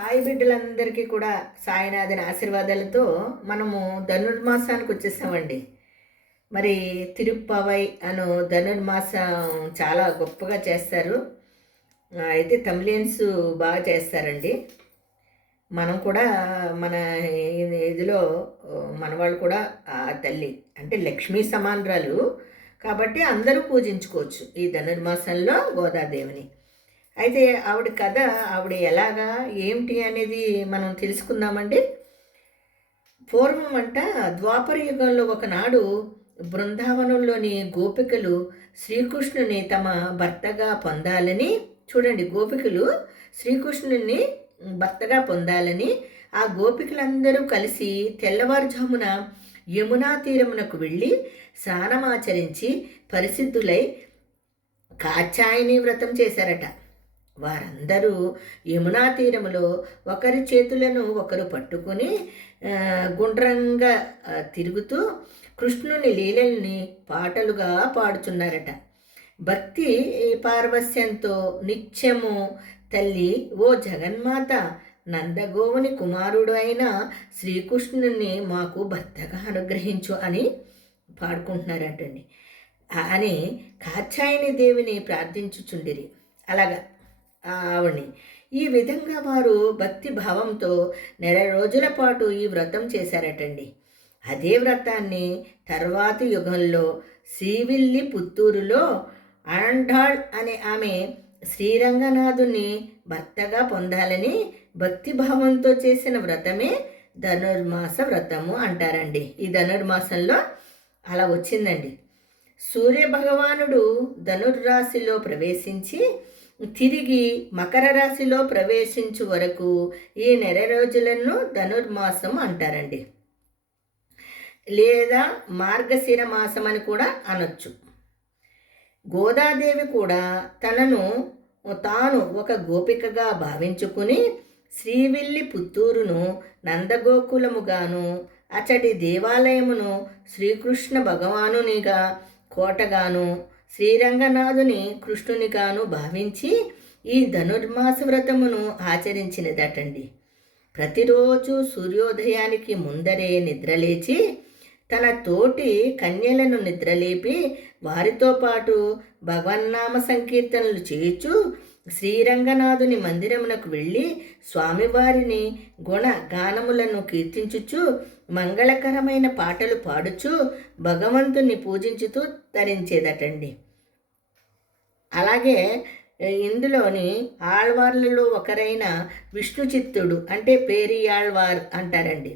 సాయి బిడ్డలందరికీ కూడా సాయినాథుని ఆశీర్వాదాలతో మనము ధనుర్మాసానికి వచ్చేసామండి. మరి తిరుప్పవై అను ధనుర్మాసం చాలా గొప్పగా చేస్తారు. అయితే తమిళియన్స్ బాగా చేస్తారండి. మనం కూడా మన ఇదిలో మన వాళ్ళు కూడా ఆ తల్లి అంటే లక్ష్మీ సమానరాలు కాబట్టి అందరూ పూజించుకోవచ్చు ఈ ధనుర్మాసంలో గోదాదేవిని. అయితే ఆవిడ కథ, ఆవిడ ఎలాగా ఏమిటి అనేది మనం తెలుసుకుందామండి. పూర్వం అంట ద్వాపర యుగంలో ఒకనాడు బృందావనంలోని గోపికలు శ్రీకృష్ణుని తమ భర్తగా పొందాలని, చూడండి, గోపికలు శ్రీకృష్ణుని భర్తగా పొందాలని ఆ గోపికలందరూ కలిసి తెల్లవారుజామున యమునా తీరమునకు వెళ్ళి స్నానమాచరించి పరిశుద్ధులై కాచాయని వ్రతం చేశారట. వారందరూ యమునా తీరములో ఒకరి చేతులను ఒకరు పట్టుకొని గుండ్రంగా తిరుగుతూ కృష్ణుని లీలల్ని పాటలుగా పాడుచున్నారట. భక్తి పార్వస్యంతో నిత్యము తల్లి, ఓ జగన్మాత, నందగోవుని కుమారుడు అయిన శ్రీకృష్ణుని మాకు భర్తగా అనుగ్రహించు అని పాడుకుంటున్నారటండి. అని కాచాయని దేవిని ప్రార్థించుచుండిరి. అలాగా ఆవిడ్ని ఈ విధంగా వారు భక్తి భావంతో నెల రోజుల పాటు ఈ వ్రతం చేశారటండి. అదే వ్రతాన్ని తర్వాతి యుగంలో శ్రీవిల్లి పుత్తూరులో ఆండాళ్ అనే ఆమె శ్రీరంగనాథుని భర్తగా పొందాలని భక్తిభావంతో చేసిన వ్రతమే ధనుర్మాస వ్రతము అంటారండి. ఈ ధనుర్మాసంలో అలా వచ్చిందండి. సూర్యభగవానుడు ధనుర్రాశిలో ప్రవేశించి తిరిగి మకర రాశిలో ప్రవేశించు వరకు ఈ నెల రోజులను ధనుర్మాసం అంటారండి, లేదా మార్గశిర మాసం అని కూడా అనొచ్చు. గోదాదేవి కూడా తనను తాను ఒక గోపికగా భావించుకుని శ్రీవిల్లి పుత్తూరును నందగోకులముగాను, అచటి దేవాలయమును శ్రీకృష్ణ భగవానునిగా కోటగాను, శ్రీరంగనాథుని కృష్ణునిగాను భావించి ఈ ధనుర్మాస వ్రతమును ఆచరించినదటండి. ప్రతిరోజు సూర్యోదయానికి ముందరే నిద్రలేచి తన తోటి కన్యలను నిద్రలేపి వారితో పాటు భగవన్నామ సంకీర్తనలు చేయుచు శ్రీరంగనాథుని మందిరమునకు వెళ్ళి స్వామివారిని గుణ గానములను కీర్తించుచు మంగళకరమైన పాటలు పాడుచు భగవంతుని పూజించుతూ తరించేదటండి. అలాగే ఇందులోని ఆళ్వార్లలో ఒకరైన విష్ణు చిత్తుడు అంటే పేరియాళ్వార్ అంటారండి.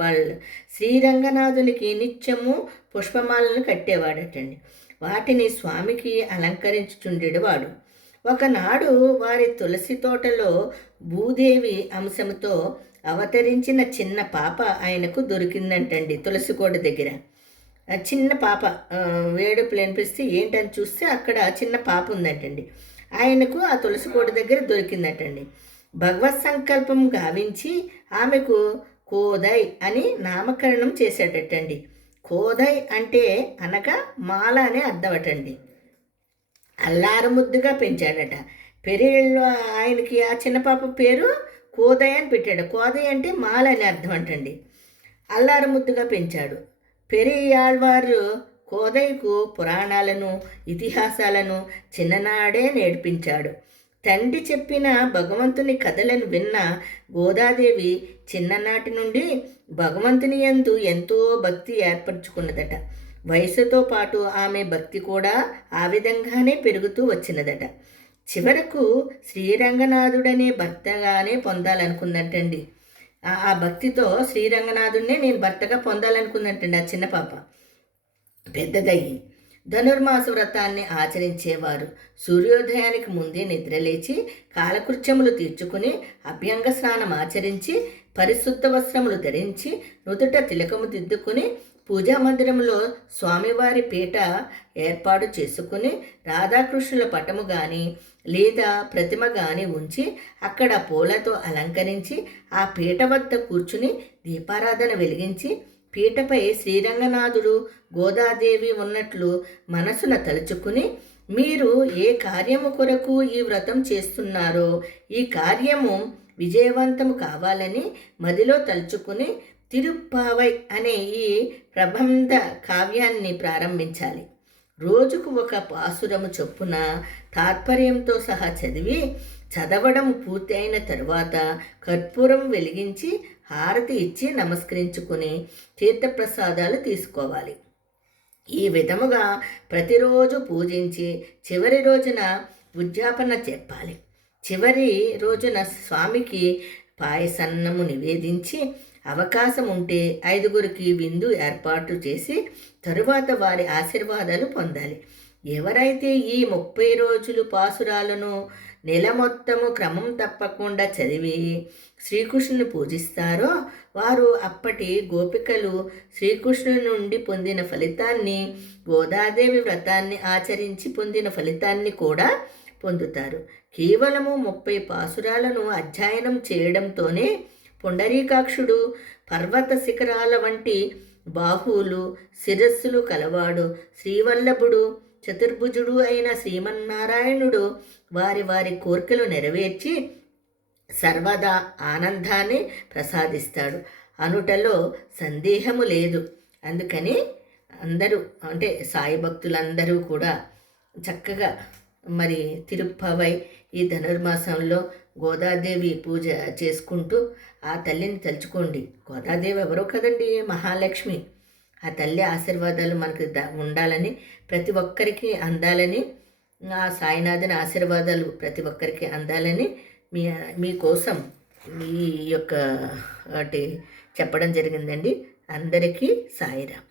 వాళ్ళు శ్రీరంగనాథునికి నిత్యము పుష్పమాలను కట్టేవాడటండి. వాటిని స్వామికి అలంకరించుచుండేవాడు. ఒకనాడు వారి తులసి తోటలో భూదేవి అంశంతో అవతరించిన చిన్న పాప ఆయనకు దొరికిందంటండి. తులసి కోట దగ్గర చిన్న పాప వేడుపులు అనిపిస్తే ఏంటని చూస్తే అక్కడ చిన్న పాప ఉందంటండి. ఆయనకు ఆ తులసి కోట దగ్గర దొరికిందటండి. భగవత్ సంకల్పం గావించి ఆమెకు కోదై అని నామకరణం చేశాడటండి. కోదై అంటే అనగా మాల అనే అర్థమటండి. అల్లారముద్దుగా పెంచాడట. పెరిళ్ళు ఆయనకి ఆ చిన్న పాప పేరు కోదయ్య అని పెట్టాడు. కోదయ్య అంటే మాల అని అర్థం అంటండి. అల్లారముద్దుగా పెంచాడు. పెరియాళ్వారు కోదయ్యకు పురాణాలను ఇతిహాసాలను చిన్ననాడే నేర్పించాడు. తండ్రి చెప్పిన భగవంతుని కథలను విన్న గోదాదేవి చిన్ననాటి నుండి భగవంతుని యందు ఎంతో భక్తి ఏర్పరచుకున్నదట. వయసుతో పాటు ఆమె భక్తి కూడా ఆ విధంగానే పెరుగుతూ వచ్చినదట. చివరకు శ్రీరంగనాథుడనే భర్తగానే పొందాలనుకుందంటండి. ఆ భక్తితో శ్రీరంగనాథుడినే నేను భర్తగా పొందాలనుకుందంటండి ఆ చిన్న పాప. పెద్దదయ్యి ధనుర్మాస వ్రతాన్ని ఆచరించేవారు సూర్యోదయానికి ముందే నిద్రలేచి కాలకృత్యములు తీర్చుకుని అభ్యంగ స్నానం ఆచరించి పరిశుద్ధ వస్త్రములు ధరించి నుదుట తిలకము దిద్దుకుని పూజా మందిరంలో స్వామివారి పీట ఏర్పాటు చేసుకుని రాధాకృష్ణుల పటము కానీ లేదా ప్రతిమ కానీ ఉంచి అక్కడ పూలతో అలంకరించి ఆ పీట వద్ద కూర్చుని దీపారాధన వెలిగించి పీటపై శ్రీరంగనాథుడు గోదాదేవి ఉన్నట్లు మనసున తలుచుకుని మీరు ఏ కార్యము కొరకు ఈ వ్రతం చేస్తున్నారో ఈ కార్యము విజయవంతం కావాలని మదిలో తలుచుకుని తిరుప్పావై అనే ఈ ప్రబంధ కావ్యాన్ని ప్రారంభించాలి. రోజుకు ఒక పాసురము చొప్పున తాత్పర్యంతో సహా చదవడం పూర్తి అయిన తరువాత కర్పూరం వెలిగించి హారతి ఇచ్చి నమస్కరించుకుని తీర్థప్రసాదాలు తీసుకోవాలి. ఈ విధముగా ప్రతిరోజు పూజించి చివరి రోజున ఉద్యాపన చెప్పాలి. చివరి రోజున స్వామికి పాయసన్నము నివేదించి అవకాశం ఉంటే 5గురికి విందు ఏర్పాటు చేసి తరువాత వారి ఆశీర్వాదాలు పొందాలి. ఎవరైతే ఈ 30 రోజులు పాసురాలను నెల మొత్తము క్రమం తప్పకుండా చదివి శ్రీకృష్ణుని పూజిస్తారో వారు అప్పటి గోపికలు శ్రీకృష్ణుని నుండి పొందిన ఫలితాన్ని, గోదాదేవి వ్రతాన్ని ఆచరించి పొందిన ఫలితాన్ని కూడా పొందుతారు. కేవలము 30 పాసురాలను అధ్యయనం చేయడంతోనే పుండరీకాక్షుడు పర్వత శిఖరాల వంటి బాహువులు శిరస్సులు కలవాడు శ్రీవల్లభుడు చతుర్భుజుడు అయిన శ్రీమన్నారాయణుడు వారి వారి కోరికలు నెరవేర్చి సర్వదా ఆనందాన్ని ప్రసాదిస్తాడు అనుటలో సందేహము లేదు. అందుకని అందరూ అంటే సాయి భక్తులందరూ కూడా చక్కగా మరి తిరుప్పవై ఈ ధనుర్మాసంలో గోదాదేవి పూజ చేసుకుంటూ ఆ తల్లిని తలుచుకోండి. గోదాదేవి ఎవరో కదండి, మహాలక్ష్మి. ఆ తల్లి ఆశీర్వాదాలు మనకు ఉండాలని, ప్రతి ఒక్కరికి అందాలని, ఆ సాయినాథుని ఆశీర్వాదాలు ప్రతి ఒక్కరికి అందాలని మీకోసం ఈ యొక్క చెప్పడం జరిగిందండి. అందరికీ సాయిరాం.